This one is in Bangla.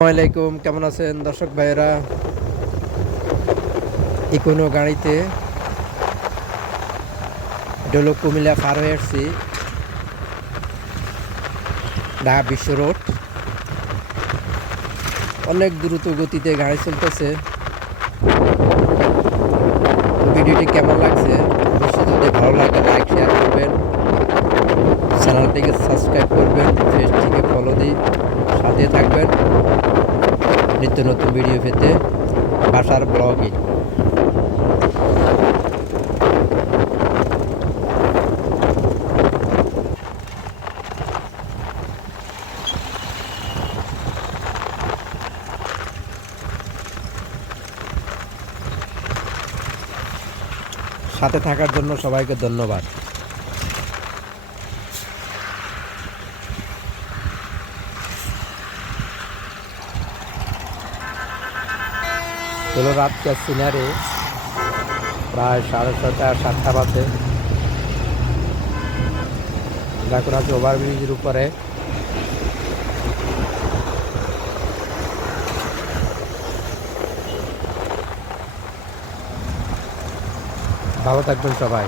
আসসালামাইকুম, কেমন আছেন দর্শক ভাইয়েরা? ইকোনো গাড়িতে এটা হলো কুমিল্লা পার হয়ে আসছি, ঢাকা বিশ্ব রোড। অনেক দ্রুত গতিতে গাড়ি চলতেছে। তো ভিডিওটি কেমন লাগছে অবশ্যই, যদি ভালো লাগে লাইক শেয়ার করবেন, চ্যানেলটিকে সাবস্ক্রাইব করবেন, পেজটিকে ফলো দিয়ে সাথে থাকবেন নিত্য নতুন ভিডিও পেতে। বাসার ব্লগিং। সাথে থাকার জন্য সবাইকে ধন্যবাদ। হলো রাতকার সিনারি, প্রায় 6:30-7টা বাজে। এখন আছে ওভারব্রিজের উপরে। ভালো থাকবেন সবাই।